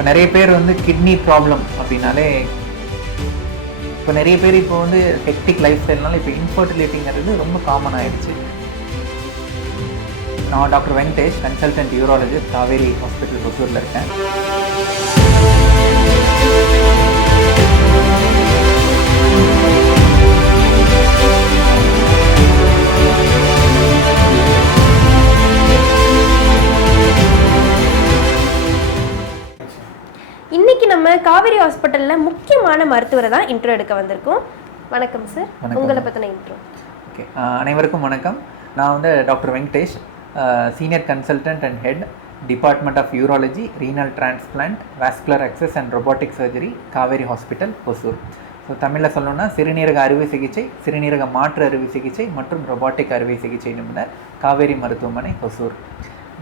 இப்போ நிறைய பேர் வந்து கிட்னி ப்ராப்ளம் அப்படின்னாலே இப்போ நிறைய பேர் இப்போ வந்து ஹெக்டிக் லைஃப் ஸ்டைல்னால இப்போ இன்ஃபர்டிலிட்டிங்கிறது ரொம்ப காமன் ஆகிடுச்சு. நான் doctor Venkatesh, consultant urologist, Kaveri hospital ஒசூரில் இருக்கேன். இன்னைக்கு நம்ம காவேரி ஹாஸ்பிட்டலில் முக்கியமான மருத்துவரை தான் இன்ட்ரோ எடுக்க வந்திருக்கோம். வணக்கம் சார், உங்களை பற்றின இன்ட்ரோ. ஓகே, அனைவருக்கும் வணக்கம். நான் வந்து doctor Venkatesh, senior consultant and head, department of urology, renal transplant, vascular access and robotic surgery, Kauvery hospital Hosur. So தமிழில் சொல்லணும்னா சிறுநீரக அறுவை சிகிச்சை, சிறுநீரக மாற்று அறுவை சிகிச்சை மற்றும் ரொபாட்டிக் அறுவை சிகிச்சை நிபுணர், காவேரி மருத்துவமனை ஒசூர்.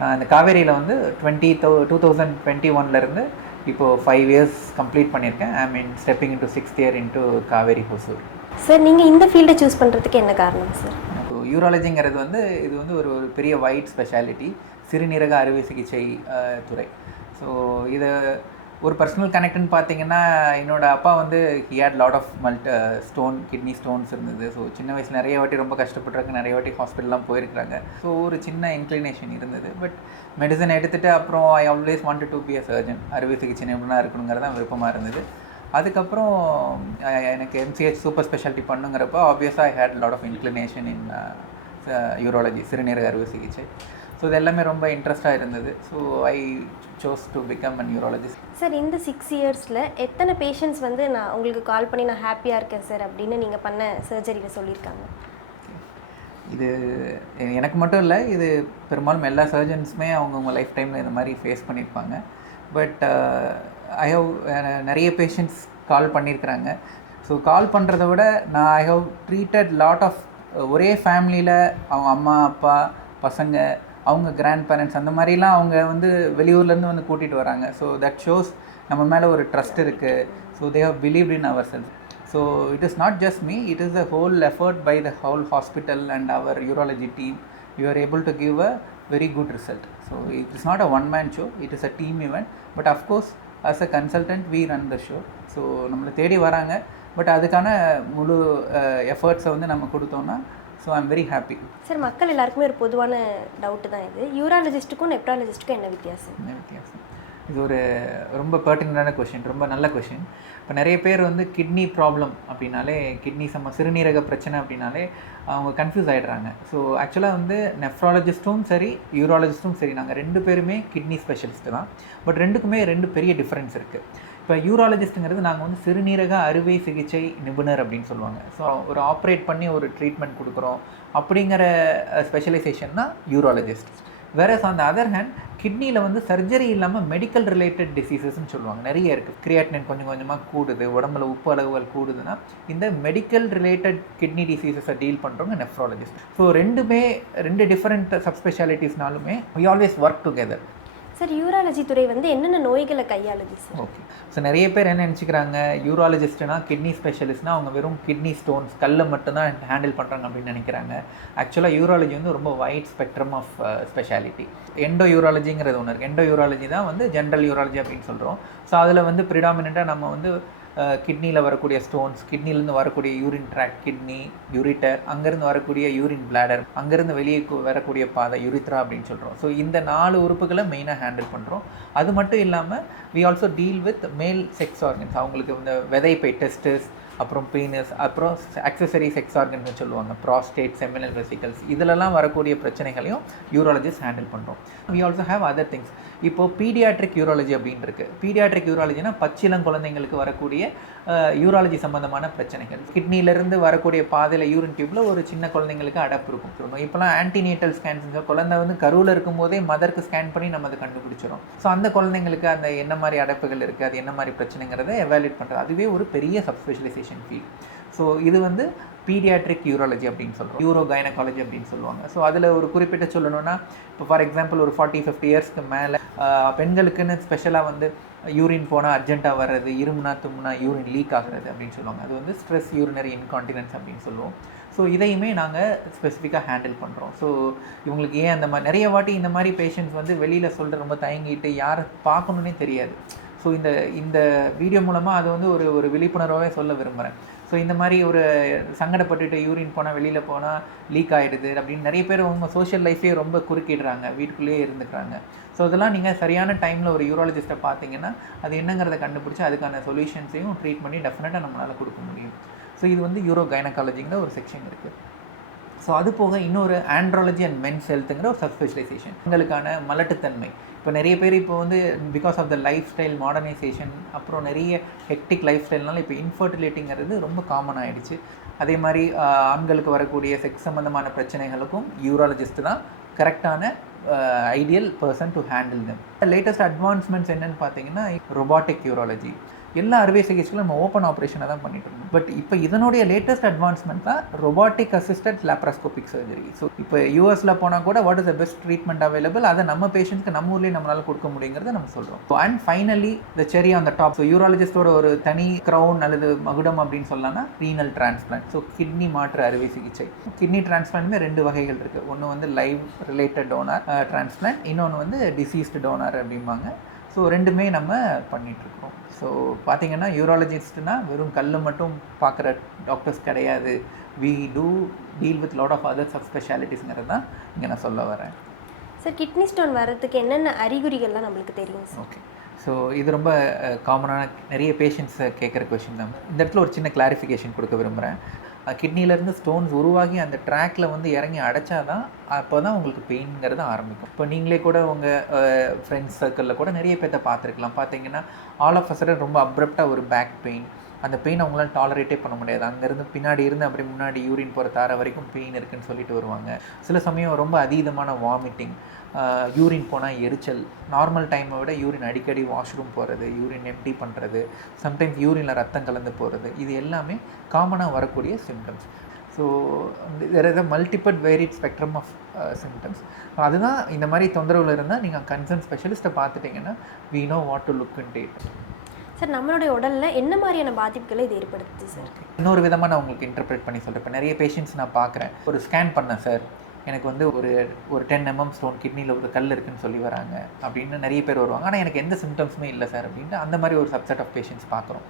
நான் இந்த காவேரியில் வந்து 2021 இப்போது 5 years கம்ப்ளீட் பண்ணியிருக்கேன். I mean stepping into 6th year into Kaveri Hosur. Sir, நீங்கள் இந்த ஃபீல்டை சூஸ் பண்ணுறதுக்கு என்ன காரணம் சார்? யூராலஜிங்கிறது வந்து இது வந்து ஒரு பெரிய வைட் ஸ்பெஷாலிட்டி, சிறுநீரக அறுவை சிகிச்சை துறை. ஸோ இதை ஒரு பர்சனல் கனெக்ட்னு பார்த்தீங்கன்னா, என்னோடய அப்பா வந்து he had lot of kidney stones இருந்தது. ஸோ சின்ன வயசில் நிறைய வாட்டி ரொம்ப கஷ்டப்பட்டுருக்காங்க, நிறைய வாட்டி ஹாஸ்பிட்டல்லாம் போயிருக்கிறாங்க. ஸோ ஒரு சின்ன இன்க்ளினேஷன் இருந்தது. பட் மெடிசன் எடுத்துகிட்டு அப்புறம் I always wanted to be a surgeon, அறுவை சிகிச்சை நிபுணராக இருக்கணுங்கிறது தான் விருப்பமாக இருந்தது. அதுக்கப்புறம் எனக்கு எம்சிஹெச் சூப்பர் ஸ்பெஷாலிட்டி பண்ணுங்கிறப்போ ஆப்வியஸாக I had lot of inclination in urology, சிறுநீரக அறுவை சிகிச்சை. ஸோ இது எல்லாமே ரொம்ப இன்ட்ரெஸ்டாக இருந்தது. So I chose to become an urologist. Sir, இந்த 6 yearsல எத்தனை பேஷண்ட்ஸ் வந்து நான் உங்களுக்கு கால் பண்ணி நான் ஹாப்பியாக இருக்கேன் சார் அப்படின்னு நீங்கள் பண்ண சர்ஜரியில் சொல்லியிருக்காங்க? இது எனக்கு மட்டும் இல்லை, இது பெரும்பாலும் எல்லா சர்ஜன்ஸுமே அவங்கவுங்க லைஃப் டைமில் இந்த மாதிரி ஃபேஸ் பண்ணியிருப்பாங்க. பட் ஐ ஹவ் நிறைய பேஷண்ட்ஸ் கால் பண்ணியிருக்கிறாங்க. ஸோ கால் பண்ணுறத விட நான் I have treated lot of ஒரே ஃபேமிலியில் அவங்க அம்மா அப்பா பசங்க அவங்க கிராண்ட் பேரண்ட்ஸ் அந்த மாதிரிலாம் அவங்க வந்து வெளியூர்லேருந்து வந்து கூட்டிகிட்டு வராங்க. ஸோ தட் ஷோஸ் நம்ம மேலே ஒரு ட்ரஸ்ட் இருக்குது. So they have believed in our self. So it is not just me, it is the whole effort by the whole hospital and our urology team. You are able to give a very good result. So it is not a one man show, it is a team event. But of course as a consultant we run the show. So நம்மளை தேடி வராங்க, but அதுக்கான முழு எஃபர்ட்ஸை வந்து நம்ம கொடுத்தோன்னா so I am very happy. Sir, மக்கள் எல்லாருக்குமே ஒரு பொதுவான டவுட்டு தான் இது, யூராலஜிஸ்ட்டுக்கும் நெப்ராலஜிஸ்ட்டுக்கும் என்ன வித்தியாசம்? இது ஒரு ரொம்ப பெர்டினன்டான கொஷின், ரொம்ப நல்ல கொஷின். இப்போ நிறைய பேர் வந்து கிட்னி ப்ராப்ளம் அப்படின்னாலே, கிட்னி சிறுநீரக பிரச்சனை அப்படின்னாலே அவங்க கன்ஃபியூஸ் ஆகிடுறாங்க. ஸோ ஆக்சுவலாக வந்து நெஃப்ராலஜிஸ்ட்டும் சரி யூராலஜிஸ்ட்டும் சரி, நாங்கள் 2 பேருமே கிட்னி ஸ்பெஷலிஸ்ட்டு தான். பட் 2க்குமே 2 பெரிய டிஃப்ரென்ஸ் இருக்குது. இப்போ யூராலஜிஸ்ட்டுங்கிறது நாங்கள் வந்து சிறுநீரக அறுவை சிகிச்சை நிபுணர் அப்படின்னு சொல்லுவாங்க. ஸோ ஒரு ஆப்ரேட் பண்ணி ஒரு ட்ரீட்மெண்ட் கொடுக்குறோம் அப்படிங்கிற ஸ்பெஷலைசேஷன் தான் urologist. Whereas on the other hand கிட்னியில் வந்து சர்ஜரி இல்லாமல் மெடிக்கல் ரிலேட்டட் டிசீசஸ்ன்னு சொல்லுவாங்க, நிறைய இருக்குது. கிரியாட்டினின் கொஞ்சம் கொஞ்சமாக கூடுது, உடம்புல உப்பு அளவுகள் கூடுதுன்னா இந்த மெடிக்கல் ரிலேட்டட் கிட்னி டிசீசஸை டீல் பண்ணுறவங்க நெஃப்ராலஜிஸ்ட். ஸோ 2 டிஃப்ரெண்ட் சப்ஸ்பெஷாலிட்டிஸ்னாலுமே we always work together. Sir, urology துறை வந்து என்னென்ன நோய்களை கையாளுது சார்? ஓகே, ஸோ நிறைய பேர் என்ன நினச்சிக்கிறாங்க, யூராலஜிஸ்ட்னா கிட்னி ஸ்பெஷலிஸ்ட்னா அவங்க வெறும் கிட்னி ஸ்டோன்ஸ் கல்லை மட்டும்தான் ஹேண்டில் பண்ணுறாங்க அப்படின்னு நினைக்கிறாங்க. ஆக்சுவலாக யூராலஜி வந்து ரொம்ப wide spectrum of speciality. Endo யூராலஜிங்கிறது ஒன்று இருக்குது. எண்டோ யூராலஜி தான் வந்து ஜென்ரல் யூராலஜி அப்படின்னு சொல்கிறோம். ஸோ அதில் வந்து ப்ரிடாமினெண்ட்டாக நம்ம வந்து கிட்னியில் வரக்கூடிய ஸ்டோன்ஸ், கிட்னிலேருந்து வரக்கூடிய யூரின் ட்ராக், கிட்னி யூரிட்டர், அங்கேருந்து வரக்கூடிய யூரின் பிளாடர், அங்கேருந்து வெளியே வரக்கூடிய பாதை யூரித்ரா அப்படின்னு சொல்கிறோம். ஸோ இந்த 4 உறுப்புகளை மெயினாக ஹேண்டில் பண்ணுறோம். அது மட்டும் இல்லாமல் we also deal with male sex organs. அவங்களுக்கு இந்த விதைப்பை, டெஸ்டஸ், அப்புறம் பீனஸ், அப்புறம் அக்சசரி செக்ஸ் ஆர்கன்ஸ்னு சொல்லுவாங்க, ப்ராஸ்டேட், செமினல் வெசிக்கல்ஸ், இதிலெல்லாம் வரக்கூடிய பிரச்சனைகளையும் யூராலஜிஸ்ட் ஹேண்டில் பண்ணுறோம். We also have other things. இப்போது பீடியாட்ரிக் யூராலஜி அப்படின்னு இருக்குது. பீடியாட்ரிக் யூராலஜினா பச்சிளம் குழந்தைங்களுக்கு வரக்கூடிய யூராலஜி சம்மந்தமான பிரச்சனைகள். கிட்னியிலேருந்து வரக்கூடிய பாதையில் யூரின் டியூப்பில் ஒரு சின்ன குழந்தைங்களுக்கு அடப்பு இருக்கும். இப்போலாம் ஆன்டினேட்டல் ஸ்கேன்ஸ், குழந்தை வந்து கருவில் இருக்கும்போதே மதருக்கு ஸ்கேன் பண்ணி நம்ம அதை கண்டுபிடிச்சிடும். ஸோ அந்த குழந்தைங்களுக்கு அந்த என்ன மாதிரி அடப்புகள் இருக்குது, அது என்ன மாதிரி பிரச்சனைங்கிறத எவாலுவேட் பண்ணுறது, அதுவே ஒரு பெரிய சப்ஸ்பெஷலைசேஷன் ஃபீல்ட். ஸோ இது வந்து பீடியாட்ரிக் யூராலஜி அப்படின்னு சொல்கிறோம், யூரோ கைனகாலஜி அப்படின்னு சொல்லுவாங்க. ஸோ அதில் ஒரு குறிப்பிட்ட சொல்லணும்னா, இப்போ ஃபார் எக்ஸாம்பிள் ஒரு 40-50 இயர்ஸ்க்கு மேலே பெண்களுக்குன்னு ஸ்பெஷலாக வந்து யூரின் போனால் அர்ஜென்ட்டாக வர்றது, இருமுனா தும்முனா யூரின் லீக் ஆகிறது அப்படின்னு சொல்லுவாங்க. அது வந்து ஸ்ட்ரெஸ் யூரினரி இன்கான்டினன்ஸ் அப்படின்னு சொல்லுவோம். ஸோ இதையுமே நாங்கள் ஸ்பெசிஃபிக்காக ஹேண்டில் பண்ணுறோம். ஸோ இவங்களுக்கு ஏன் அந்த மாதிரி நிறைய வாட்டி இந்த மாதிரி பேஷண்ட்ஸ் வந்து வெளியில் சொல்லிட்டு ரொம்ப தயங்கிட்டு யாரை பார்க்கணுன்னே தெரியாது. ஸோ இந்த இந்த வீடியோ மூலமாக அது வந்து ஒரு விழிப்புணர்வாகவே சொல்ல விரும்புகிறேன். ஸோ இந்த மாதிரி ஒரு சங்கடப்பட்டுட்டு யூரின் போனால் வெளியில் போனால் லீக் ஆகிடுது அப்படின்னு நிறைய பேர் அவங்க சோஷியல் லைஃபே ரொம்ப குறுக்கிடுறாங்க, வீட்டுக்குள்ளேயே இருந்துக்கிறாங்க. ஸோ இதெல்லாம் நீங்கள் சரியான டைமில் ஒரு யூராலஜிஸ்ட்டை பார்த்தீங்கன்னா அது என்னங்கிறத கண்டுபிடிச்சி அதுக்கான சொல்யூஷன்ஸையும் ட்ரீட் பண்ணி டெஃபினட்டாக நம்மளால் கொடுக்க முடியும். ஸோ இது வந்து யூரோ கைனகாலஜிங்கிற ஒரு செக்ஷன் இருக்குது. ஸோ அது போக இன்னொரு ஆண்ட்ராலஜி அண்ட் மென்ஸ் ஹெல்த்துங்கிற ஒரு சப்ஸ்பெஷலைசேஷன், உங்களுக்கான மலட்டுத்தன்மை. இப்போ நிறைய பேர் இப்போ வந்து because of the lifestyle modernisation, அப்புறம் நிறைய ஹெக்டிக் லைஃப் ஸ்டைல்னால இப்போ இன்ஃபர்டிலிட்டிங்கிறது ரொம்ப காமன் ஆகிடுச்சு. அதே மாதிரி ஆண்களுக்கு வரக்கூடிய செக்ஸ் சம்மந்தமான பிரச்சனைகளுக்கும் யூராலஜிஸ்ட் தான் கரெக்டான ideal person to handle them. Latest advancements என்னென்னு பார்த்தீங்கன்னா ரொபாட்டிக் யூராலஜி. எல்லா அறுவை சிகிச்சைகளும் நம்ம ஓப்பன் ஆப்ரேஷனை தான் பண்ணிட்டு இருந்தோம். பட் இப்போ இதனுடைய லேட்டஸ்ட் அட்வான்ஸ்மெண்ட் தான் robotic assisted laparoscopic surgery. So இப்போ யூஎஸில் போனால் கூட what is the best treatment available, அதை நம்ம பேஷண்ட்ஸ்க்கு நம்ம ஊர்லேயே நம்மளால் கொடுக்க முடியுங்கிறத நம்ம சொல்கிறோம். அண்ட் ஃபைனலி த செரி ஆன் த டாப், ஸோ யூராலஜிஸ்டோட ஒரு தனி க்ரௌன் அல்லது மகுடம் அப்படின்னு சொல்லலாம்னா ரீனல் டிரான்ஸ்பிளான்ட். ஸோ கிட்னி மாற்று அறுவை சிகிச்சை. கிட்னி டிரான்ஸ்பிளான்ட்மே 2 வகைகள் இருக்குது. ஒன்று வந்து லைவ் ரிலேட்டட் டோனர் டிரான்ஸ்பிளான்ட், இன்னொன்று வந்து டிசீஸ்டு டோனர் அப்படிம்பாங்க. ஸோ 2மே நம்ம பண்ணிகிட்ருக்கோம். ஸோ பார்த்திங்கன்னா யூராலஜிஸ்ட்னால் வெறும் கல் மட்டும் பார்க்குற டாக்டர்ஸ் கிடையாது. We do deal with lot of other sub ஸ்பெஷாலிட்டிஸ்ங்கிறது தான் இங்கே நான் சொல்ல வரேன். சார், கிட்னி ஸ்டோன் வர்றதுக்கு என்னென்ன அறிகுறிகள்லாம் நம்மளுக்கு தெரியும் சார்? ஓகே, ஸோ இது ரொம்ப காமனான நிறைய பேஷண்ட்ஸ் கேட்குற கொஷின் தான். இந்த இடத்துல ஒரு சின்ன கிளாரிஃபிகேஷன் கொடுக்க விரும்புகிறேன். கிட்னிலேருந்து ஸ்டோன்ஸ் உருவாகி அந்த ட்ராக்கில் வந்து இறங்கி அடைச்சா தான் அப்போ தான் உங்களுக்கு பெயின்ங்கிறது ஆரம்பிக்கும். இப்போ நீங்களே கூட உங்கள் ஃப்ரெண்ட்ஸ் சர்க்கிளில் கூட நிறைய பேர்த்த பார்த்துருக்கலாம். பார்த்தீங்கன்னா ஆல் ஆஃப் அ சடன் ரொம்ப அப்ரப்டாக ஒரு பேக் பெயின், அந்த பெயின் அவங்களால டாலரேட்டே பண்ண முடியாது. அங்கேருந்து பின்னாடி இருந்து அப்படி முன்னாடி யூரின் போகிற தார வரைக்கும் பெயின் இருக்குதுன்னு சொல்லிட்டு வருவாங்க. சில சமயம் ரொம்ப அதீதமான வாமிட்டிங், யூரின் போனால் எரிச்சல், நார்மல் டைமை விட யூரின் அடிக்கடி வாஷ்ரூம் போகிறது, யூரின் எம்டி பண்ணுறது, சம்டைம்ஸ் யூரினில் ரத்தம் கலந்து போகிறது, இது எல்லாமே காமனாக வரக்கூடிய symptoms. So there is a multiple varied spectrum of symptoms. அதுதான் இந்த மாதிரி தொந்தரவுகள் இருந்தால் நீங்கள் கன்சர்ன் ஸ்பெஷலிஸ்ட்டை பார்த்துட்டிங்கன்னா we know what to look into it. Sir, நம்மளுடைய உடலில் என்ன மாதிரியான பாதிப்புகளை இது ஏற்படுத்துது சார்? இன்னொரு விதமாக நான் உங்களுக்கு இன்டர்பிரேட் பண்ணி சொல்கிறேன். இப்போ நிறைய பேஷண்ட்ஸ் நான் பார்க்குறேன், ஒரு ஸ்கேன் பண்ணேன் சார், எனக்கு வந்து ஒரு 10 mm ஸ்டோன் கிட்னியில் ஒரு கல் இருக்குதுன்னு சொல்லி வராங்க அப்படின்னு நிறைய பேர் வருவாங்க. ஆனால் எனக்கு எந்த சிம்டம்ஸுமே இல்லை சார் அப்படின்ட்டு அந்த மாதிரி ஒரு சப்செட் ஆஃப் பேஷண்ட்ஸ் பார்க்குறோம்.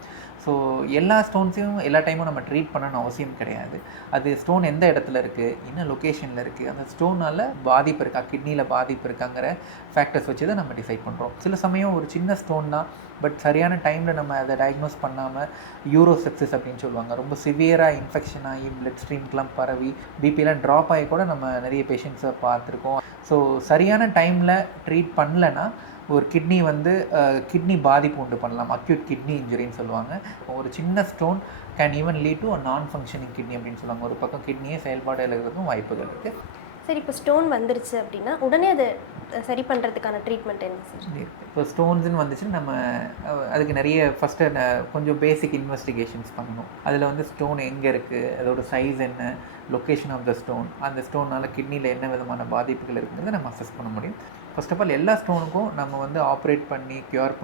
ஸோ எல்லா ஸ்டோன்ஸையும் எல்லா டைமும் நம்ம ட்ரீட் பண்ணணும்னு அவசியம் கிடையாது. அது ஸ்டோன் எந்த இடத்துல இருக்குது, என்ன லொக்கேஷனில் இருக்குது, அந்த ஸ்டோனால் பாதிப்பு இருக்கா, கிட்னியில் பாதிப்பு இருக்காங்கிற ஃபேக்டர்ஸ் வச்சு தான் நம்ம டிசைட் பண்ணுறோம். சில சமயம் ஒரு சின்ன ஸ்டோன் தான், பட் சரியான டைமில் நம்ம அதை டயக்னோஸ் பண்ணாமல் யூரோசெப்சிஸ் அப்படின்னு சொல்லுவாங்க, ரொம்ப சிவியராக இன்ஃபெக்ஷன் ஆகி பிளட் ஸ்ட்ரீம்க்கெலாம் பரவி பிபிலாம் ட்ராப் ஆகி கூட நம்ம நிறைய பேஷண்ட்ஸை பார்த்துருக்கோம். ஸோ சரியான டைமில் ட்ரீட் பண்ணலைன்னா ஒரு கிட்னி வந்து கிட்னி பாதிப்பு உண்டு பண்ணலாம், அக்யூட் கிட்னி இன்ஜுரின்னு சொல்லுவாங்க. ஒரு சின்ன stone can even lead to a நான் ஃபங்க்ஷனிங் கிட்னி அப்படின்னு சொல்லுவாங்க. ஒரு பக்கம் கிட்னியே செயல்பாடு இருக்கிறதுக்கும் வாய்ப்புகள் இருக்குது. சரி, இப்போ ஸ்டோன் வந்துருச்சு அப்படின்னா உடனே அதை சரி பண்ணுறதுக்கான ட்ரீட்மெண்ட் என்ன சார்? இப்போ ஸ்டோன்ஸ்ன்னு வந்துச்சுன்னா நம்ம அதுக்கு நிறைய ஃபஸ்ட்டு கொஞ்சம் பேசிக் இன்வெஸ்டிகேஷன்ஸ் பண்ணணும். அதில் வந்து ஸ்டோன் எங்கே இருக்குது, அதோட சைஸ் என்ன, லொக்கேஷன் ஆஃப் த ஸ்டோன், அந்த ஸ்டோனால் கிட்னியில் என்ன விதமான பாதிப்புகள் இருக்குங்கிறத நம்ம அசஸ் பண்ண முடியும். ஃபர்ஸ்ட் ஆஃப் ஆல் எல்லா ஸ்டோனுக்கும் நம்ம வந்து ஆப்ரேட் பண்ணி க்யூர்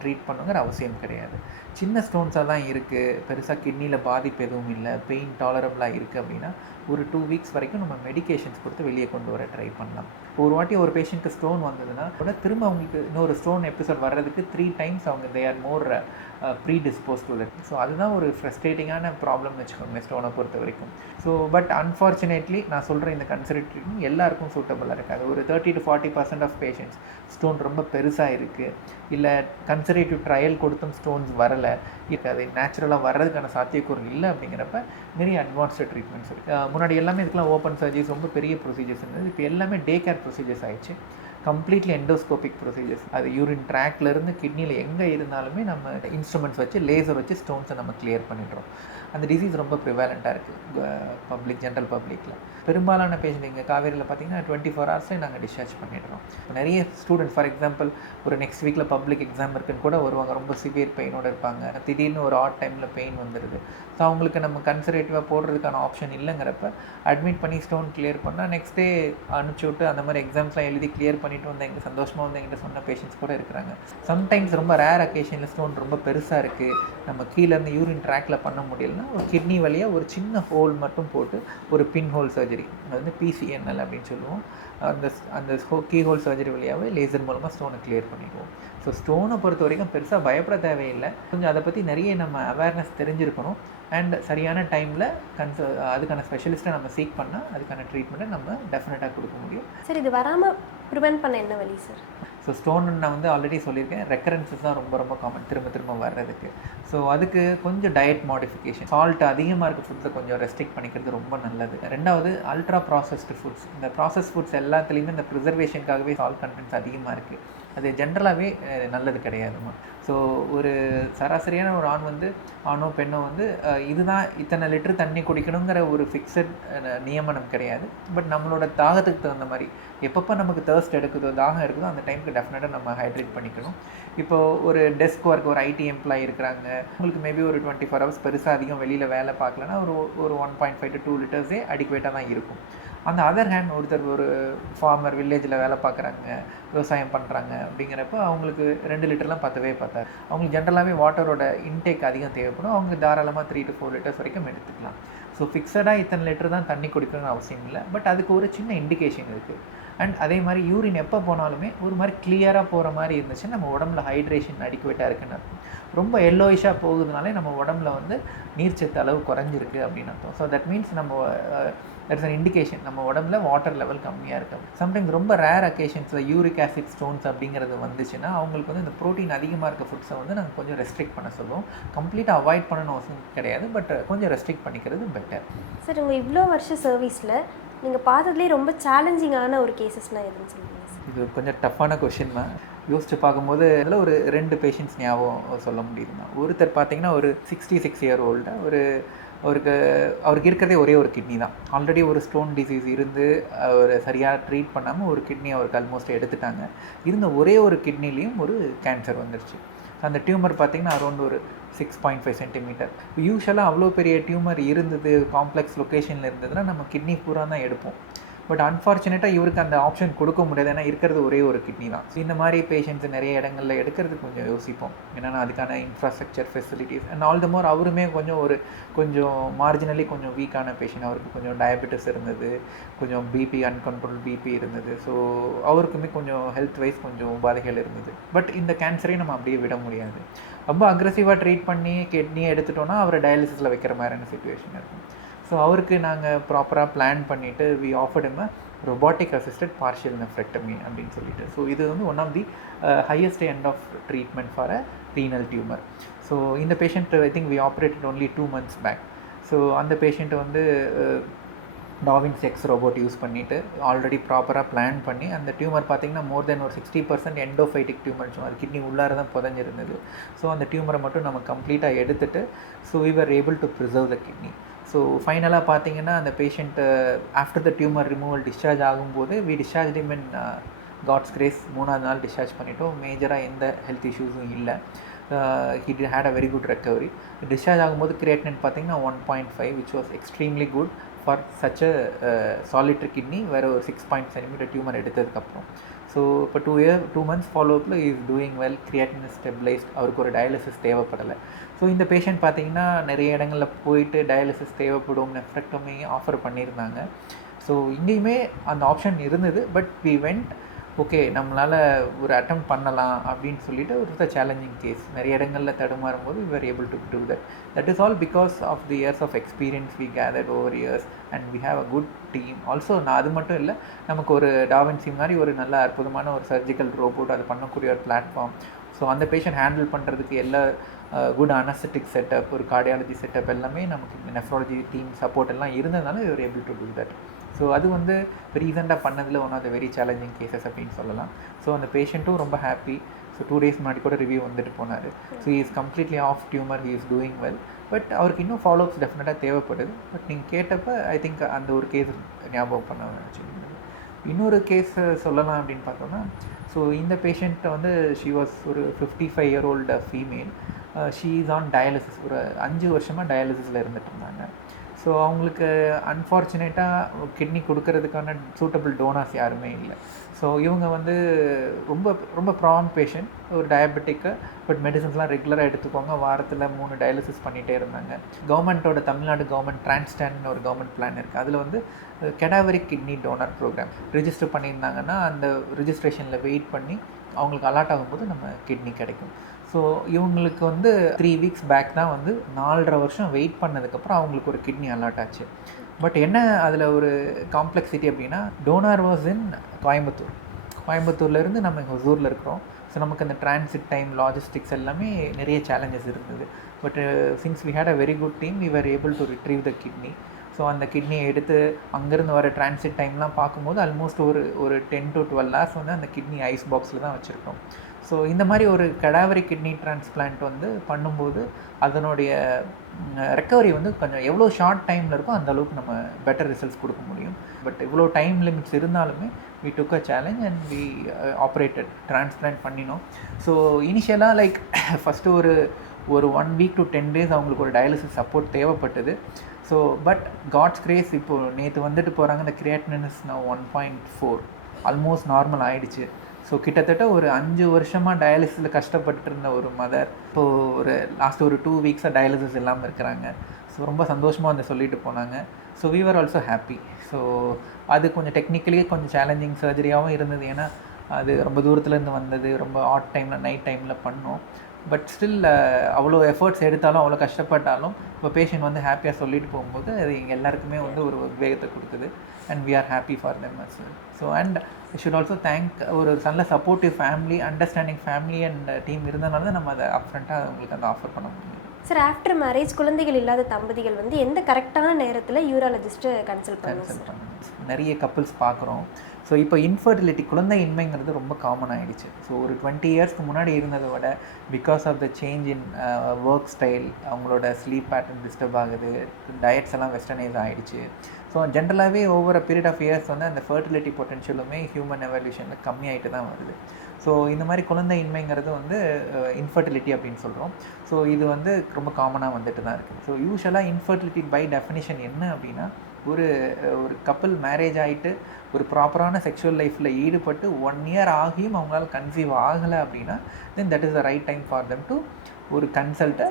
ட்ரீட் பண்ணுங்கிற அவசியம் கிடையாது. சின்ன ஸ்டோன்ஸாக தான் இருக்குது, பெருசாக கிட்னியில் பாதிப்பு எதுவும் இல்லை, பெயின் டாலரபிளாக இருக்குது அப்படின்னா ஒரு 2 வீக்ஸ் வரைக்கும் நம்ம மெடிகேஷன்ஸ் கொடுத்து வெளியே கொண்டு வர ட்ரை பண்ணலாம். ஒரு வாட்டி ஒரு பேஷண்ட்டுக்கு ஸ்டோன் வந்ததுன்னா கூட திரும்ப அவங்களுக்கு இன்னொரு ஸ்டோன் எபிசோட் வர்றதுக்கு 3 times அவங்க they are more predispose to that. So அதுதான் ஒரு ஃப்ரஸ்ட்ரேட்டிங்கான ப்ராப்ளம்னு வச்சுக்கோங்க ஸ்டோனை பொறுத்த வரைக்கும். ஸோ பட் அன்ஃபார்ச்சுனேட்லி நான் சொல்கிற இந்த கன்சர்வேட்டிவ் எல்லாருக்கும் சூட்டபுளாக இருக்காது. ஒரு 30 to 40% ஆஃப் பேஷண்ட்ஸ் ஸ்டோன் ரொம்ப பெருசாக இருக்குது, இல்லை கன்சர்வேட்டிவ் ட்ரையல் கொடுத்தும் ஸ்டோன்ஸ் வரலை, அது நேச்சுரலாக வர்றதுக்கான சாத்தியக்கூறு இல்லை அப்படிங்கிறப்ப நிறைய அட்வான்ஸ்டு ட்ரீட்மெண்ட்ஸ் இருக்குது. முன்னாடி எல்லாமே இதுக்கெல்லாம் ஓப்பன் சர்ஜரிஸ் ரொம்ப பெரிய ப்ரொசீஜர்ஸ் இருந்தது. இப்போ எல்லாமே டே கேர் ப்ரொசீஜர்ஸ் ஆகிடுச்சு, கம்ப்ளீட்லி எண்டோஸ்கோபிக் ப்ரொசீஜர்ஸ். அது யூரின் ட்ராக்லேருந்து கிட்னியில் எங்கே இருந்தாலுமே நம்ம இன்ஸ்ட்ருமெண்ட்ஸ் வச்சு லேசர் வச்சு ஸ்டோன்ஸை நம்ம கிளியர் பண்ணிடுறோம். அந்த டிசீஸ் ரொம்ப ப்ரிவேலண்ட்டாக இருக்குது ஜென்ரல் பப்ளிக்கில். பெரும்பாலான பேஷண்ட் இங்கே காவேரியில் பார்த்தீங்கன்னா 24 hours நாங்கள் டிஸ்சார்ஜ் பண்ணிடுறோம். நிறைய ஸ்டூடெண்ட்ஸ் ஃபார் எக்ஸாம்பிள் ஒரு நெக்ஸ்ட் வீக்கில் பப்ளிக் எக்ஸாம் இருக்குன்னு கூட வருவாங்க, ரொம்ப சிவியர் பெயினோடு இருப்பாங்க, திடீர்னு ஒரு ஆட் டைமில் பெயின் வந்துடுது. ஸோ அவங்களுக்கு நம்ம கன்சர்வேட்டிவாக போடுறதுக்கான ஆப்ஷன் இல்லைங்கிறப்ப அட்மிட் பண்ணி ஸ்டோன் கிளியர் பண்ணால் நெக்ஸ்ட் டே அனுப்பிச்சி விட்டு அந்த மாதிரி எக்ஸாம்ஸ்லாம் எழுதி கிளியர் பண்ணிட்டு வந்து எங்கள் சந்தோஷமாக வந்து எங்கிட்ட சொன்ன பேஷண்ட்ஸ் கூட இருக்கிறாங்க. சம்டைம்ஸ் ரொம்ப ரேர் அக்கேஷனில் ஸ்டோன் ரொம்ப பெருசாக இருக்குது, நம்ம கீழேருந்து யூரின் ட்ராக்கில் பண்ண முடியலன்னா ஒரு கிட்னி வழியாக ஒரு சின்ன ஹோல் மட்டும் போட்டு ஒரு பின் ஹோல் சர்ஜரி, அது வந்து PCNL அப்படின்னு சொல்லுவோம், அந்த கீ ஹோல் சர்ஜரி வழியாகவே லேசர் மூலமாக ஸ்டோனை கிளியர் பண்ணிடுவோம். ஸோ ஸ்டோனை பொறுத்த வரைக்கும் பெருசாக பயப்பட தேவையில்லை. கொஞ்சம் அதை பற்றி நிறைய நம்ம அவேர்னஸ் தெரிஞ்சிருக்கணும். அண்ட் சரியான டைமில் அதுக்கான ஸ்பெஷலிஸ்ட்டை நம்ம சீக் பண்ணால் அதுக்கான ட்ரீட்மெண்ட்டை நம்ம டெஃபினட்டாக கொடுக்க முடியும். சார் இது வராமல் ப்ரிவென்ட் பண்ண என்ன வழி சார்? ஸோ ஸ்டோன் நான் வந்து ஆல்ரெடி சொல்லியிருக்கேன், ரெக்கரன்சஸ் தான் ரொம்ப ரொம்ப காமன் திரும்ப திரும்ப வர்றதுக்கு. ஸோ அதுக்கு கொஞ்சம் டயட் மாடிஃபிகேஷன், சால்ட் அதிகமாக இருக்க ஃபுட்ஸை கொஞ்சம் ரெஸ்ட்ரிக்ட் பண்ணிக்கிறது ரொம்ப நல்லது. ரெண்டாவது அல்ட்ரா ப்ராசஸ்டு ஃபுட்ஸ். இந்த ப்ராசஸ் ஃபுட்ஸ் எல்லாத்துலேயுமே இந்த ப்ரிசர்வேஷனுக்காகவே சால்ட் கண்டென்ட்ஸ் அதிகமாக இருக்குது. அது ஜென்ரலாகவே நல்லது கிடையாதுமா. ஸோ ஒரு சராசரியான ஒரு ஆணோ பெண்ணோ வந்து இதுதான் இத்தனை லிட்டர் தண்ணி குடிக்கணுங்கிற ஒரு ஃபிக்ஸட் நியமனம் கிடையாது. பட் நம்மளோட தாகத்துக்கு தகுந்த மாதிரி எப்பப்போ நமக்கு தர்ஸ்ட் எடுக்குதோ, தாகம் இருக்குதோ, அந்த டைமுக்கு டெஃபினட்டாக நம்ம ஹைட்ரேட் பண்ணிக்கணும். இப்போது ஒரு டெஸ்க் ஒர்க், ஒரு ஐடி எம்ப்ளாயி இருக்கிறாங்க, உங்களுக்கு மேபி ஒரு 24 ஹவர்ஸ் பெருசாக அதிகம் வெளியில் வேலை பார்க்கலன்னா ஒரு 1.5 to 2 லிட்டர்ஸே அடிக்குவேட்டாக தான் இருக்கும். அந்த அதர் ஹேண்ட் ஒரு ஃபார்மர் வில்லேஜில் வேலை பார்க்குறாங்க, விவசாயம் பண்ணுறாங்க அப்படிங்கிறப்ப அவங்களுக்கு 2 லிட்டர்லாம் பத்தவே பத்தாது. அவங்களுக்கு ஜென்ரலாகவே வாட்டரோட இன்டேக் அதிகம் தேவைப்படும். அவங்க தாராளமாக 3 to 4 லிட்டர்ஸ் வரைக்கும் எடுத்துக்கலாம். ஸோ ஃபிக்ஸடாக இத்தனை லிட்டர் தான் தண்ணி குடிக்கணும்னு அவசியம் இல்லை. பட் அதுக்கு ஒரு சின்ன இண்டிகேஷன் இருக்குது. அண்ட் அதே மாதிரி யூரின் எப்போ போனாலுமே ஒரு மாதிரி கிளியராக போகிற மாதிரி இருந்துச்சுன்னா நம்ம உடம்புல ஹைட்ரேஷன் அடிக்குவேட்டாக இருக்குன்னு அர்த்தம். ரொம்ப எல்லோயிஷாக போகுதுனாலே நம்ம உடம்புல வந்து நீர்ச்சத்து அளவு குறைஞ்சிருக்கு அப்படின்னு அர்த்தம். ஸோ தட் மீன்ஸ் நம்ம தட்ஸ் அன் இண்டிகேஷன் நம்ம உடம்புல வாட்டர் லெவல் கம்மியாக இருக்குது. சம்டைம்ஸ் ரொம்ப ரேர் அக்கேஷன்ஸில் யூரிக் ஆசிட் ஸ்டோன்ஸ் அப்படிங்கிறது வந்துச்சுன்னா அவங்களுக்கு வந்து இந்த ப்ரோட்டீன் அதிகமாக இருக்க ஃபுட்ஸை வந்து நாங்கள் கொஞ்சம் ரெஸ்ட்ரிக்ட் பண்ண சொல்லுவோம். கம்ப்ளீட்டாக அவாய்ட் பண்ணணும் அவசியம் கிடையாது, பட் கொஞ்சம் ரெஸ்ட்ரிக்ட் பண்ணிக்கிறது பெட்டர். சார் உங்கள் இவ்வளோ வருஷ சர்வீஸில் நீங்கள் பார்த்ததுலேயே ரொம்ப சேலஞ்சிங்கான ஒரு கேசஸ்னால் எதுன்னு சொல்லுங்கள் சார்? இது கொஞ்சம் டஃப்பான கொஷின் தான். யோசிச்சு பார்க்கும்போது அதில் ஒரு 2 பேஷண்ட்ஸ் ஞாபகம் சொல்ல முடியுதுன்னா, ஒருத்தர் பார்த்தீங்கன்னா ஒரு 66 year old, அவருக்கு இருக்கிறதே ஒரே ஒரு கிட்னி தான். ஆல்ரெடி ஒரு ஸ்டோன் டிசீஸ் இருந்து அவர் சரியாக ட்ரீட் பண்ணாமல் ஒரு கிட்னி அவருக்கு ஆல்மோஸ்ட் எடுத்துட்டாங்க. இருந்த ஒரே ஒரு கிட்னிலையும் ஒரு கேன்சர் வந்துடுச்சு. அந்த டியூமர் பார்த்திங்கன்னா அரௌண்ட் ஒரு 6.5 centimeter. யூஸ்வலாக அவ்வளோ பெரிய டியூமர் இருந்தது, காம்ப்ளெக்ஸ் லொக்கேஷனில் இருந்ததுன்னா நம்ம கிட்னி பூரா தான் எடுப்போம். பட் அன்ஃபார்ச்சுனேட்டாக இவருக்கு அந்த ஆப்ஷன் கொடுக்க முடியாது, ஏன்னா இருக்கிறது ஒரே ஒரு கிட்னி தான். ஸோ இந்த மாதிரி பேஷண்ட்ஸ் நிறைய இடங்களில் எடுக்கிறது கொஞ்சம் யோசிப்போம். ஏன்னா அதுக்கான infrastructure facilities and all the more அவருமே கொஞ்சம் மார்ஜினலி கொஞ்சம் வீக்கான பேஷண்ட். அவருக்கு கொஞ்சம் டயபெட்டிஸ் இருந்தது, கொஞ்சம் பிபி, அன்கண்ட்ரோல் பிபி இருந்தது. ஸோ அவருக்குமே கொஞ்சம் ஹெல்த் வைஸ் கொஞ்சம் உபாதைகள் இருந்தது. பட் இந்த கேன்சரையும் நம்ம அப்படியே விட முடியாது. ரொம்ப அக்ரெசிவாக ட்ரீட் பண்ணி கிட்னியை எடுத்துட்டோன்னா அவரை டயாலிசிஸில் வைக்கிற மாதிரியான சுச்சுவேஷன் இருக்கும். ஸோ அவருக்கு நாங்கள் ப்ராப்பராக பிளான் பண்ணிவிட்டு we offered him robotic assisted partial nephrectomy அப்படின்னு சொல்லிட்டு. ஸோ இது வந்து one of the highest end of treatment for a renal tumour. So இந்த patient I think we operated only 2 months back. So அந்த பேஷண்ட்டை வந்து டாவின்ஸ் எக்ஸ் ரோபோட் யூஸ் பண்ணிவிட்டு already ப்ராப்பராக பிளான் பண்ணி அந்த டியூமர் பார்த்திங்கன்னா மோர் தென் ஒரு 60% எண்டோஃபைட்டிக் டியூமர், அது கிட்னி உள்ளார தான் புதஞ்சிருந்தது. ஸோ அந்த டியூமரை மட்டும் நம்ம கம்ப்ளீட்டாக எடுத்துகிட்டு so we were able to preserve the kidney. So ஃபைனலாக பார்த்தீங்கன்னா அந்த patient after the tumour removal discharge ஆகும்போது we discharge him in God's grace. 3ஆவது நாள் டிஸ்சார்ஜ் பண்ணிவிட்டோம். மேஜராக எந்த ஹெல்த் இஷ்யூஸும் இல்லை. he had a very good recovery. Discharge ஆகும்போது கிரியேட்டினின் பார்த்தீங்கன்னா 1.5 which was extremely good for such a solitary kidney வேறு ஒரு 6 centimeter டியூமர் எடுத்ததுக்கப்புறம். ஸோ இப்போ 2 months ஃபாலோஅப்பில் is doing well. Creatinine is stabilised. அவருக்கு ஒரு டயாலிசிஸ் தேவைப்படலை. ஸோ இந்த பேஷண்ட் பார்த்திங்கன்னா நிறைய இடங்களில் போயிட்டு டயாலிசிஸ் தேவைப்படும், நெஃப்ரெக்டமி ஆஃபர் பண்ணியிருந்தாங்க. ஸோ இங்கேயுமே அந்த ஆப்ஷன் இருந்தது. பட் வி வெண்ட் ஓகே நம்மளால் ஒரு அட்டம் பண்ணலாம் அப்படின்னு சொல்லிட்டு ஒரு சேலஞ்சிங் கேஸ். நிறைய இடங்களில் தடுமாறும் போது we were able to do that. That is all because of the years of experience we gathered over years and we have a good team. Also நான் அது மட்டும் இல்லை, நமக்கு ஒரு டாவின்சி மாதிரி ஒரு நல்ல அற்புதமான ஒரு சர்ஜிக்கல் ரோபோட், அது பண்ணக்கூடிய ஒரு பிளாட்ஃபார்ம். ஸோ அந்த பேஷண்ட் ஹேண்டில் பண்ணுறதுக்கு எல்லா குட் அனஸ்தட்டிக் செட்டப், ஒரு கார்டியாலஜி செட்டப் எல்லாமே நமக்கு நெஃப்ராலஜி டீம் சப்போர்ட் எல்லாம் இருந்ததுனால we were able to do that. So அது வந்து ரீசெண்டாக பண்ணதில் one of the very challenging cases அப்படின்னு சொல்லலாம். ஸோ அந்த பேஷண்ட்டும் ரொம்ப ஹாப்பி. ஸோ 2 days முன்னாடி கூட ரிவ்யூ வந்துட்டு போனார். So he is completely of tumour, he is doing well. But அவருக்கு இன்னும் ஃபாலோஅப்ஸ் டெஃபினட்டாக தேவைப்படுது. பட் நீங்கள் கேட்டப்போ ஐ திங்க் அந்த ஒரு கேஸ் ஞாபகம் பண்ண வச்சுருந்தீங்க. இன்னொரு கேஸ் சொல்லலாம் அப்படின்னு பார்த்தோன்னா, ஸோ இந்த பேஷண்ட்டை வந்து ஷி வாஸ் ஒரு 55 year old female. She is on dialysis. ஒரு 5 வருஷமாக டயாலிசிஸில் இருந்துட்டு இருந்தாங்க. ஸோ ஸோ அவங்களுக்கு அன்ஃபார்ச்சுனேட்டாக கிட்னி கொடுக்கறதுக்கான சூட்டபிள் டோனார்ஸ் யாருமே இல்லை. ஸோ இவங்க வந்து ரொம்ப ரொம்ப ப்ரான் பேஷண்ட், ஒரு டயபெட்டிக்கு, பட் மெடிசன்ஸ்லாம் ரெகுலராக எடுத்துக்கோங்க, வாரத்தில் 3 டயாலிசிஸ் பண்ணிகிட்டே இருந்தாங்க. கவர்மெண்ட்டோட தமிழ்நாடு கவர்மெண்ட் டிரான்ஸ்டான்னு ஒரு கவர்மெண்ட் பிளான் இருக்குது. அதில் வந்து cadaveric kidney donor programme register பண்ணியிருந்தாங்கன்னா அந்த ரிஜிஸ்ட்ரேஷனில் வெயிட் பண்ணி அவங்களுக்கு அலாட் ஆகும்போது நம்ம கிட்னி கிடைக்கும். ஸோ இவங்களுக்கு வந்து 3 வீக்ஸ் பேக் தான் வந்து 4.5 வருஷம் வெயிட் பண்ணதுக்கப்புறம் அவங்களுக்கு ஒரு கிட்னி அலாட் ஆச்சு. பட் என்ன அதில் ஒரு காம்ப்ளெக்சிட்டி அப்படின்னா, டோனார் வாஸ் இன் கோயம்புத்தூர்லேருந்து நம்ம இங்கே ஹொசூரில் இருக்கிறோம். ஸோ நமக்கு அந்த டிரான்சிட் டைம், லாஜிஸ்டிக்ஸ் எல்லாமே நிறைய சேலஞ்சஸ் இருந்தது. But since we had a very good team, we were able to retrieve the kidney. So அந்த கிட்னியை எடுத்து அங்கேருந்து வர டிரான்சிட் டைம்லாம் பார்க்கும்போது ஆல்மோஸ்ட் ஒரு 10 to 12 hours வந்து அந்த கிட்னி ஐஸ் பாக்ஸில் தான் வச்சுருக்கோம். ஸோ இந்த மாதிரி ஒரு கடாவரி கிட்னி டிரான்ஸ்பிளான்ட் வந்து பண்ணும்போது அதனுடைய ரெக்கவரி வந்து கொஞ்சம் எவ்வளோ ஷார்ட் டைமில் இருக்கோ அந்த அளவுக்கு நம்ம பெட்டர் ரிசல்ட்ஸ் கொடுக்க முடியும். பட் இவ்வளோ டைம் லிமிட்ஸ் இருந்தாலுமே we took a challenge and we operated, transplant பண்ணினோம். ஸோ இனிஷியலாக லைக் ஃபஸ்ட்டு ஒரு 1 week to 10 days அவங்களுக்கு ஒரு டயாலிசிஸ் சப்போர்ட் தேவைப்பட்டது. ஸோ பட் காட்ஸ் கிரேஸ் இப்போது நேற்று வந்துட்டு போகிறாங்க, இந்த creatinine is now 1.4, almost normal ஆகிடுச்சு. ஸோ கிட்டத்தட்ட ஒரு 5 வருஷமாக டயாலிசிஸில் கஷ்டப்பட்டு இருந்த ஒரு மதர் இப்போது லாஸ்ட் ஒரு 2 வீக்ஸாக டயாலிசிஸ் இல்லாமல் இருக்கிறாங்க. ஸோ ரொம்ப சந்தோஷமாக வந்து சொல்லிட்டு போனாங்க. So we were also happy. So அது கொஞ்சம் டெக்னிக்கலி கொஞ்சம் சேலஞ்சிங் சர்ஜரியாகவும் இருந்தது. ஏன்னா அது ரொம்ப தூரத்துலேருந்து வந்தது, ரொம்ப ஆட் டைமில் நைட் டைமில் பண்ணோம். பட் ஸ்டில் அவ்வளோ எஃபர்ட்ஸ் எடுத்தாலும் அவ்வளோ கஷ்டப்பட்டாலும் இப்போ பேஷண்ட் வந்து ஹாப்பியாக சொல்லிட்டு போகும்போது அது எங்கள் எல்லாருக்குமே வந்து ஒரு உத்வேகத்தை கொடுக்குது. And we are happy for them as well. So and I should also thank ஒரு நல்ல supportive family, understanding family and team இருந்தனால தான் நம்ம அதை அப்ஃப்ரண்ட்டாக அவங்களுக்கு அந்த ஆஃபர் பண்ண முடியும். சார், ஆஃப்டர் மேரேஜ் குழந்தைகள் இல்லாத தம்பதிகள் வந்து எந்த கரெக்டான நேரத்தில் யூராலஜிஸ்ட்டை கன்சல்ட் பண்ணுவோம்? நிறைய கப்புள்ஸ் பார்க்குறோம். ஸோ இப்போ இன்ஃபர்டிலிட்டி, குழந்தையின்மைங்கிறது ரொம்ப காமன் ஆகிடுச்சு. ஸோ ஒரு 20 இயர்ஸ்க்கு முன்னாடி இருந்ததை விட because of the change in work style, அவங்களோட ஸ்லீப் பேட்டர்ன் டிஸ்டர்ப் ஆகுது, டயட்ஸ் எல்லாம் வெஸ்டர்னைஸ் ஆகிடுச்சு. ஸோ ஜென்ரலாகவே ஓவர் பீரியட் ஆஃப் இயர்ஸ் வந்து அந்த ஃபர்டிலிட்டி பொட்டென்ஷியலுமே ஹியூமன் எவல்யூஷனில் கம்மியாகிட்டு தான் வருது. ஸோ இந்த மாதிரி குழந்தையின்மைங்கிறது வந்து இன்ஃபர்டிலிட்டி அப்படின்னு சொல்கிறோம். ஸோ இது வந்து ரொம்ப காமனாக வந்துட்டு தான் இருக்குது. ஸோ யூஸ்வலாக இன்ஃபர்டிலிட்டி பை டெஃபினிஷன் என்ன அப்படின்னா, ஒரு கப்பிள் மேரேஜ் ஆகிட்டு ஒரு ப்ராப்பரான செக்ஷுவல் லைஃப்பில் ஈடுபட்டு 1 year ஆகியும் அவங்களால கன்சீவ் ஆகலை அப்படின்னா then that is the right time for them to ஒரு கன்சல்ட்டை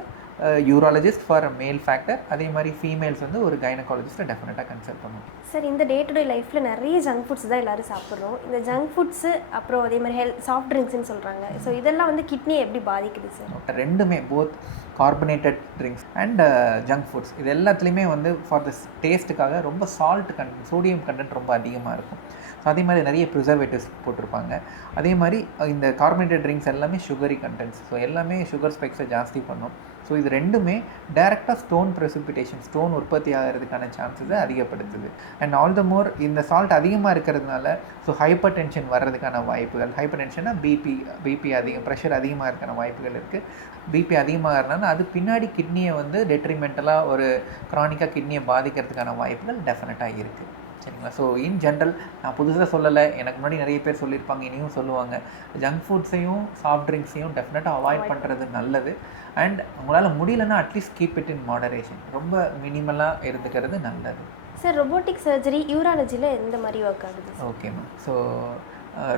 யூராலஜிஸ்ட் ஃபார் அ மேல் ஃபேக்டர். அதே மாதிரி ஃபீமேல்ஸ் வந்து ஒரு கைனகாலஜிஸ்ட்டை டெஃபினட்டாக கன்சல்ட் பண்ணுவோம். சார், இந்த டே டு டே லைஃப்பில் நிறைய ஜங்க் ஃபுட்ஸ் தான் எல்லோரும் சாப்பிட்றோம். இந்த ஜங்க் ஃபுட்ஸு அப்புறம் அதே மாதிரி சாஃப்ட் ட்ரிங்க்ஸ்னு சொல்கிறாங்க. ஸோ இதெல்லாம் வந்து கிட்னியை எப்படி பாதிக்குது சார்? ரெண்டுமே, both carbonated drinks and junk foods, இது எல்லாத்துலேயுமே வந்து ஃபார் த டேஸ்ட்டுக்காக ரொம்ப சால்ட் கண்டென்ட், சோடியம் கண்டென்ட் ரொம்ப அதிகமாக இருக்கும். ஸோ அதே மாதிரி நிறைய ப்ரிசர்வேட்டிவ்ஸ் போட்டிருப்பாங்க. அதே மாதிரி இந்த கார்பனேட்டட் ட்ரிங்க்ஸ் எல்லாமே சுகரி கண்டென்ட்ஸ். ஸோ எல்லாமே சுகர் ஸ்பைக்ஸை ஜாஸ்தி பண்ணும். ஸோ இது ரெண்டுமே டைரெக்டாக ஸ்டோன் ப்ரெசிபிடேஷன், ஸ்டோன் உற்பத்தி ஆகிறதுக்கான சான்சஸை அதிகப்படுத்துது. அண்ட் ஆல் த மோர் இந்த சால்ட் அதிகமாக இருக்கிறதுனால ஸோ ஹைப்பர் டென்ஷன் வர்றதுக்கான வாய்ப்புகள், ஹைப்பர் டென்ஷன்னா பிபி அதிகம், ப்ரெஷர் அதிகமாக இருக்கிற வாய்ப்புகள் இருக்குது. பிபி அதிகமாகிறதுனால அது பின்னாடி கிட்னியை வந்து டெட்ரிமெண்டலாக ஒரு க்ரானிக்காக கிட்னியை பாதிக்கிறதுக்கான வாய்ப்புகள் டெஃபினட்டாக இருக்குது. சரிங்களா? ஸோ இன் ஜென்ரல் நான் புதுசாக சொல்லலை, எனக்கு முன்னாடி நிறைய பேர் சொல்லியிருப்பாங்க, இனியும் சொல்லுவாங்க, ஜங்க் ஃபுட்ஸையும் சாஃப்ட் ட்ரிங்க்ஸையும் டெஃபினட்டாக அவாய்ட் பண்ணுறது நல்லது. அண்ட் உங்களால் முடியலன்னா at least keep it in moderation, ரொம்ப மினிமலாக இருந்துக்கிறது நல்லது. சார், ரொபோட்டிக் சர்ஜரி யூராலஜியில் எந்த மாதிரி ஒர்க் ஆகுது? Okay ma'am. So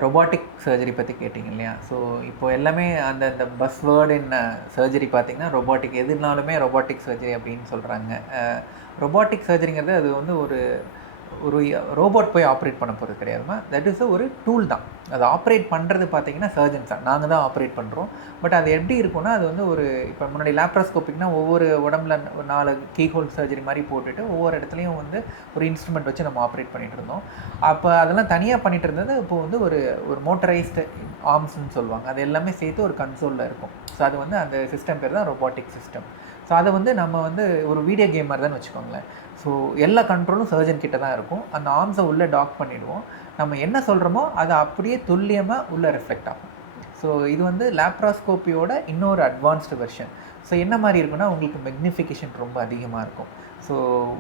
robotic surgery பற்றி கேட்டிங்க இல்லையா? ஸோ இப்போது எல்லாமே அந்த பஸ் வேர்டு இன் சர்ஜரி பார்த்திங்கன்னா ரொபாட்டிக், எதுனாலுமே ரொபாட்டிக் சர்ஜரி அப்படின்னு சொல்கிறாங்க. ரொபாட்டிக் சர்ஜரிங்கிறது அது வந்து ஒரு ரோபோட் போய் ஆப்ரேட் பண்ண போகிறது கிடையாதுமா. தட் இஸ் ஒரு டூல் தான். அதை ஆப்ரேட் பண்ணுறது பார்த்திங்கன்னா சர்ஜன்ஸ் தான், நாங்கள் தான் ஆப்ரேட் பண்ணுறோம். பட் அது எப்படி இருக்குன்னா, அது வந்து ஒரு இப்போ முன்னாடி லேப்ராஸ்கோப்பிக்னா ஒவ்வொரு உடம்புல 4 கீஹோல் சர்ஜரி மாதிரி போட்டுட்டு ஒவ்வொரு இடத்துலையும் வந்து ஒரு இன்ஸ்ட்ருமெண்ட் வச்சு நம்ம ஆப்ரேட் பண்ணிகிட்டு இருந்தோம். அப்போ அதெல்லாம் தனியாக பண்ணிகிட்டு இருந்தது இப்போது வந்து ஒரு மோட்டரைஸ்டு ஆர்ம்ஸ்ன்னு சொல்லுவாங்க. அது எல்லாமே சேர்த்து ஒரு கன்சோலில் இருக்கும். ஸோ அது வந்து அந்த சிஸ்டம் பேர் தான் ரொபாட்டிக் சிஸ்டம். ஸோ அதை வந்து நம்ம வந்து ஒரு வீடியோ கேம் மாதிரி தான் வச்சுக்கோங்களேன். ஸோ எல்லா கண்ட்ரோலும் சர்ஜன் கிட்ட தான் இருக்கும். அந்த ஆர்ம்ஸை உள்ளே டாக் பண்ணிவிடுவோம். நம்ம என்ன சொல்கிறோமோ அதை அப்படியே துல்லியமாக உள்ளே ரிஃப்ளெக்ட் ஆகும். ஸோ இது வந்து லேப்ராஸ்கோப்பியோட இன்னொரு அட்வான்ஸ்டு வெர்ஷன். ஸோ என்ன மாதிரி இருக்குன்னா, உங்களுக்கு மெக்னிஃபிகேஷன் ரொம்ப அதிகமாக இருக்கும். ஸோ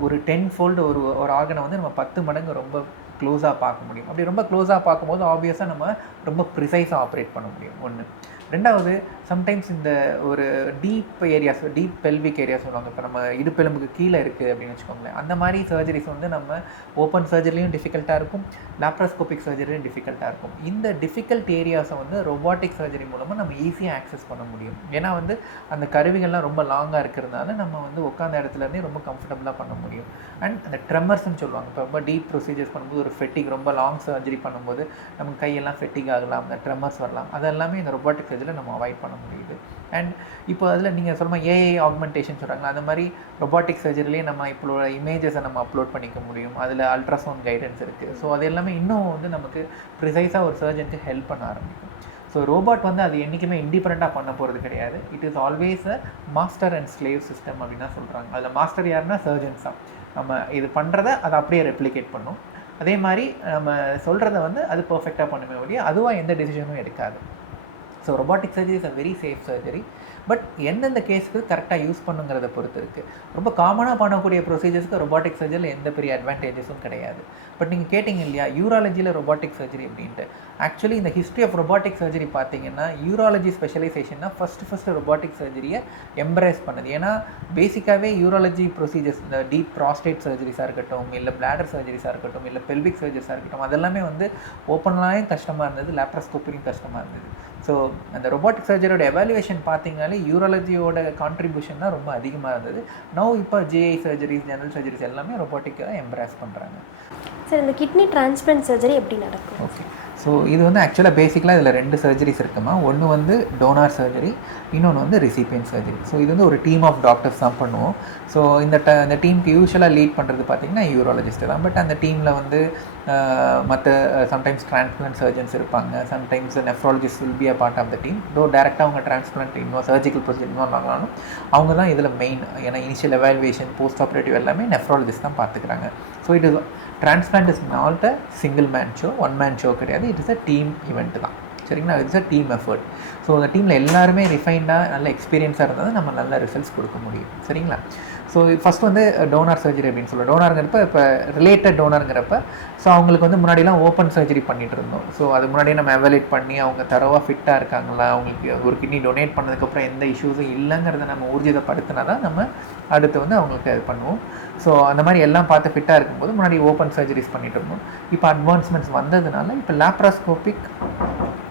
ஒரு 10-fold ஒரு ஆர்கனை வந்து நம்ம 10 மடங்கு ரொம்ப க்ளோஸாக பார்க்க முடியும். அப்படி ரொம்ப க்ளோஸாக பார்க்கும்போது ஆப்வியஸாக நம்ம ரொம்ப ப்ரிசைஸாக ஆப்ரேட் பண்ண முடியும். ஒன்று. ரெண்டாவது சம்டைம்ஸ் இந்த ஒரு deep areas, deep pelvic area சொல்லுவாங்க. இப்போ நம்ம இடுப்பெலும்புக்கு கீழே இருக்குது அப்படின்னு வச்சுக்கோங்களேன். அந்த மாதிரி சர்ஜரிஸ் வந்து நம்ம ஓப்பன் சர்ஜரிலையும் டிஃபிகல்ட்டாக இருக்கும், லாப்ராஸ்கோபிக் சர்ஜரிலையும் டிஃபிகல்ட்டாக இருக்கும். இந்த டிஃபிகல்ட் ஏரியாஸை வந்து ரொபாட்டிக் சர்ஜரி மூலமாக நம்ம ஈஸியாக ஆக்சஸ் பண்ண முடியும். ஏன்னா வந்து அந்த கருவிகள்லாம் ரொம்ப லாங்காக இருக்கிறதுனால நம்ம வந்து உட்காந்த இடத்துலேருந்தே ரொம்ப கம்ஃபர்டபுளாக பண்ண முடியும். அண்ட் அந்த ட்ரெமர்ஸ்ன்னு சொல்லுவாங்க. இப்போ ரொம்ப டீப் ப்ரொசீஜர்ஸ் பண்ணும்போது ஒரு ஃபெட்டிக், ரொம்ப லாங் சர்ஜரி பண்ணும்போது நம்ம கையெல்லாம் ஃபெட்டிக் ஆகலாம், அந்த ட்ரெமர்ஸ் வரலாம். அதெல்லாமே இந்த ரொபாட்டிக் சர்ஜரியில் நம்ம அவாய்ட் பண்ண முடியுது. அண்ட் இப்போ அதில் நீங்கள் சொல்லுங்கள் ஏஐ ஆக்மெண்டேஷன் சொல்கிறாங்களா, அந்த மாதிரி ரொபாட்டிக் சர்ஜரிலேயே நம்ம இப்போ இமேஜஸை நம்ம அப்லோட் பண்ணிக்க முடியும். அதில் அல்ட்ராசவுண்ட் கைடன்ஸ் இருக்குது. ஸோ அது எல்லாமே இன்னும் வந்து நமக்கு ப்ரிசைஸாக ஒரு சர்ஜனுக்கு ஹெல்ப் பண்ண ஆரம்பிக்கும். ஸோ ரோபாட் வந்து அது என்றைக்குமே இண்டிபெண்ட்டாக பண்ண போகிறது கிடையாது. It is always a master and slave system அப்படின்னு தான் சொல்கிறாங்க. அதில் மாஸ்டர் யாருன்னா சர்ஜன்ஸ் தான். நம்ம இது பண்ணுறத அதை அப்படியே ரெப்ளிகேட் பண்ணும். அதே மாதிரி நம்ம சொல்கிறத வந்து அது பர்ஃபெக்டாக பண்ணுமே ஒழிய அதுவாக எந்த டெசிஷனும் எடுக்காது. So robotic surgery is a very safe surgery. But எந்தெந்த கேஸுக்கு கரெக்டாக யூஸ் பண்ணுங்கிறத பொறுத்து இருக்குது. ரொம்ப காமனாக பண்ணக்கூடிய ப்ரொசீஜர்ஸ்க்கு ரொபாட்டிக் சர்ஜரியில் எந்த பெரிய அட்வான்டேஜஸும் கிடையாது. பட் நீங்கள் கேட்டிங்க இல்லையா யூராலஜியில் ரொபாட்டிக் சர்ஜரி அப்படின்ட்டு. ஆக்சுவலி இந்த ஹிஸ்ட்ரி ஆஃப் ரொபாட்டிக் சர்ஜரி பார்த்தீங்கன்னா யூராலஜி ஸ்பெஷலைசேஷன் தான் ஃபஸ்ட்டு ரொபாட்டிக் சர்ஜரியை எம்ப்ரேஸ் பண்ணுது. ஏன்னா பேசிக்காகவே யூராலஜி ப்ரொசீஜர்ஸ், இந்த டீப் ப்ராஸ்டேட் சர்ஜரிஸாக இருக்கட்டும், இல்லை பிளாடர் சர்ஜரிஸாக இருக்கட்டும், இல்லை பெல்விக் சர்ஜரிஸாக இருக்கட்டும், அதெல்லாமே வந்து ஓப்பன்லாயும் கஷ்டமாக இருந்தது, லேப்ராஸ்கோப்பியும் கஷ்டமாக இருந்தது. ஸோ அந்த ரொபாட்டிக் சர்ஜரியோட எவாலுவேஷன் பார்த்தீங்கனாலே யூராலஜியோட கான்ட்ரிபியூஷன் தான் ரொம்ப அதிகமாக இருந்தது. இப்போ ஜிஐ சர்ஜரிஸ், ஜெனரல் சர்ஜரிஸ் எல்லாமே ரொபாட்டிக்காக எம்ப்ராஸ் பண்ணுறாங்க. சார் இந்த கிட்னி டிரான்ஸ்பிளான்ட் சர்ஜரி எப்படி நடக்கும்? ஓகே, ஸோ இது வந்து ஆக்சுவலாக பேசிக்கலாக இதில் 2 சர்ஜரிஸ் இருக்குமா. ஒன்று வந்து டோனார் சர்ஜரி, இன்னொன்று வந்து ரிசிபியன்ட் சர்ஜரி. ஸோ இது வந்து ஒரு டீம் ஆஃப் டாக்டர்ஸ் தான் பண்ணுவோம். ஸோ இந்த டீமுக்கு யூஸ்வலாக லீட் பண்ணுறது பார்த்திங்கன்னா யூராலஜிஸ்ட்டு தான். பட் அந்த டீமில் வந்து மற்ற சம்டைம்ஸ் டிரான்ஸ்பிளான்ட் சர்ஜன்ஸ் இருப்பாங்க, sometimes nephrologist will be a part of the team. டேரெக்டாக அவங்க டிரான்ஸ்பிளான்ட் சர்ஜிக்கல் ப்ரொசீஜர் இன்வால்வ் ஆகலாம். அவங்க தான் இதில் மெயின். ஏன்னா இனிஷியல் எவாலுவேஷன், போஸ்ட் ஆப்ரேட்டிவ் எல்லாமே நெஃப்ராலஜிஸ்ட் தான் பார்த்துக்கிறாங்க. So it is transplant is not a single man show, one man show கிடையாது. It is a team event தான். சரிங்களா? It's a team effort. So அந்த டீமில் எல்லாருமே ரிஃபைண்டாக நல்ல எக்ஸ்பீரியன்ஸாக இருந்தால் நம்ம நல்ல ரிசல்ட்ஸ் கொடுக்க முடியும். சரிங்களா? ஸோ ஃபஸ்ட் வந்து டோனார் சர்ஜரி அப்படின்னு சொல்லுவோம். டோனாருங்கிறப்ப இப்போ ரிலேட்டட் டோனாருங்கிறப்ப ஸோ அவங்களுக்கு வந்து முன்னாடிலாம் ஓப்பன் சர்ஜரி பண்ணிகிட்டு இருந்தோம். ஸோ அது முன்னாடியே நம்ம எவாலுவேட் பண்ணி அவங்க தரவாக ஃபிட்டாக இருக்காங்களா, அவங்களுக்கு ஒரு கிட்னி டொனேட் பண்ணதுக்கப்புறம் எந்த இஷ்யூஸும் இல்லைங்கிறத நம்ம ஊர்ஜிதப்படுத்தினா தான் நம்ம அடுத்து வந்து அவங்களுக்கு அது பண்ணுவோம். ஸோ அந்த மாதிரி எல்லாம் பார்த்து ஃபிட்டாக இருக்கும்போது முன்னாடி ஓப்பன் சர்ஜரிஸ் பண்ணிகிட்டு இருந்தோம். இப்போ அட்வான்ஸ்மெண்ட்ஸ் வந்ததுனால இப்போ லேப்ராஸ்கோபிக்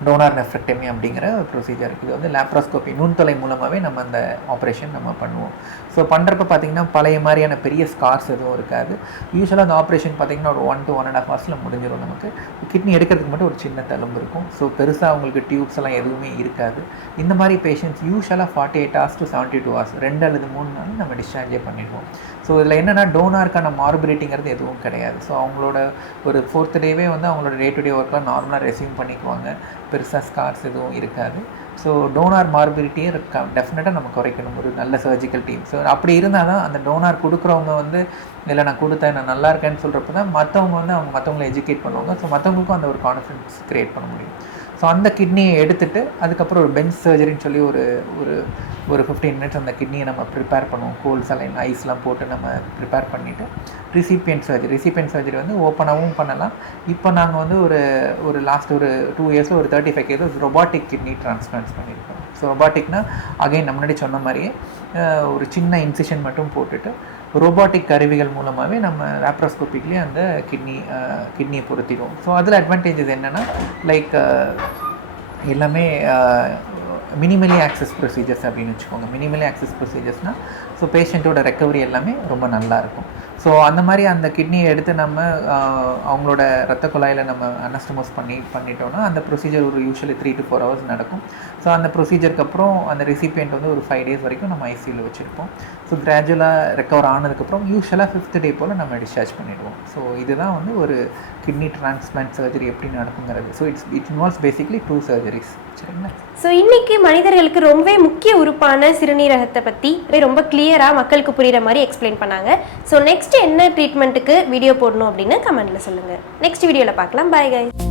டோனார் நெஃப்ரெக்டமி அப்படிங்கிற ஒரு ப்ரொசீஜர் இருக்குது. இது வந்து லேப்ராஸ்கோபி நுண்தொலை மூலமாகவே நம்ம அந்த ஆப்ரேஷன் நம்ம பண்ணுவோம். ஸோ பண்ணுறப்ப பார்த்திங்கன்னா பழைய மாதிரியான பெரிய ஸ்கார்ஸ் எதுவும் இருக்காது. யூஸ்வலாக அந்த ஆப்ரேஷன் பார்த்திங்கன்னா ஒரு 1 to 1.5 hours முடிஞ்சிடும். நமக்கு கிட்னி எடுக்கிறதுக்கு மட்டும் ஒரு சின்ன தழும்பு இருக்கும். ஸோ பெருசாக அவங்களுக்கு டியூப்ஸ் எல்லாம் எதுவுமே இருக்காது. இந்த மாதிரி பேஷண்ட்ஸ் யூஸ்வலாக 48 hours to 72 hours 2 அல்லது 3 நாள் நம்ம டிஸ்சார்ஜே பண்ணிடுவோம். ஸோ இதில் என்னென்னா டோனாருக்கான மார்பிலிட்டிங்கிறது எதுவும் கிடையாது. ஸோ அவங்களோட ஒரு 4th டேவே வந்து அவங்களோட டே டு டே ஒர்க்லாம் நார்மலாக ரெஸ்யூம் பண்ணிக்குவாங்க. பெருசாக ஸ்கார்ஸ் எதுவும் இருக்காது. ஸோ டோனார் மார்பிலிட்டியே டெஃபினட்டாக நம்ம குறைக்கணும் ஒரு நல்ல சர்ஜிக்கல் டீம். ஸோ அப்படி இருந்தால் தான் அந்த டோனார் கொடுக்குறவங்க வந்து இல்லை நான் கொடுத்தேன், நான் நல்லா இருக்கேன்னு சொல்கிறப்ப தான் மற்றவங்க வந்து அவங்க மற்றவங்களை எஜுகேட் பண்ணுவாங்க. ஸோ மற்றவங்களுக்கும் அந்த ஒரு கான்ஃபிடன்ஸ் க்ரியேட் பண்ண முடியும். ஸோ அந்த கிட்னியை எடுத்துகிட்டு அதுக்கப்புறம் ஒரு பெஞ்ச் சர்ஜரின்னு சொல்லி ஒரு ஒரு 15 minutes அந்த கிட்னியை நம்ம ப்ரிப்பேர் பண்ணுவோம். கோல்ட் சலைன் ஐஸ்லாம் போட்டு நம்ம ப்ரிப்பேர் பண்ணிவிட்டு ரிசிபியன்ட் சர்ஜரி வந்து ஓப்பனாகவும் பண்ணலாம். இப்போ நாங்கள் வந்து ஒரு லாஸ்ட் ஒரு 2 years ஒரு 35 cases ரொபாட்டிக் கிட்னி டிரான்ஸ்பிளான்ட்ஸ் பண்ணியிருக்கோம். ஸோ ரொபாட்டிக்னா அகைன் நம்ம முன்னாடி சொன்ன மாதிரியே ஒரு சின்ன இன்சிஷன் மட்டும் போட்டுட்டு ரோபாட்டிக் கருவிகள் மூலமாகவே நம்ம லேப்ராஸ்கோபிக்லேயே அந்த கிட்னியை பொருத்திடுவோம். ஸோ அதில் அட்வான்டேஜஸ் என்னென்னா லைக் எல்லாமே மினிமலி ஆக்சஸ் ப்ரொசீஜர்ஸ் அப்படின்னு வச்சுக்கோங்க. மினிமலி ஆக்சஸ் ப்ரொசீஜர்ஸ்னால் ஸோ பேஷண்ட்டோட ரெக்கவரி எல்லாமே ரொம்ப நல்லாயிருக்கும். ஸோ அந்த மாதிரி அந்த கிட்னியை எடுத்து நம்ம அவங்களோட ரத்த குழாயில் நம்ம அனஸ்டமோஸ் பண்ணிட்டோன்னா அந்த ப்ரொசீஜர் ஒரு யூஸ்வலி 3 to 4 hours நடக்கும். ஸோ அந்த ப்ரொசீஜருக்கு அப்புறம் அந்த ரெசிபியன்ட் வந்து ஒரு 5 days வரைக்கும் நம்ம ஐசியூவில் வச்சுருப்போம். ஸோ கிராஜுவலாக ரெக்கவர் ஆனதுக்கப்புறம் யூஸ்வலாக 5th day போல் நம்ம டிஸ்சார்ஜ் பண்ணிடுவோம். ஸோ இதுதான் வந்து ஒரு கிட்னி டிரான்ஸ்பிளான்ட் சர்ஜரி எப்படி நடக்குங்கிறது. So it involves basically 2 surgeries. சரிங்களா? ஸோ இன்றைக்கி மனிதர்களுக்கு ரொம்பவே முக்கிய உறுப்பான சிறுநீரகத்தை பற்றி ரொம்ப கிளியராக மக்களுக்கு புரிகிற மாதிரி எக்ஸ்பிளைன் பண்ணாங்க. ஸோ நெக்ஸ்ட் என்ன ட்ரீட்மெண்ட்டுக்கு வீடியோ போடணும் அப்படின்னு கமெண்ட்டில் சொல்லுங்கள். நெக்ஸ்ட் வீடியோவில் பார்க்கலாம். Bye guys.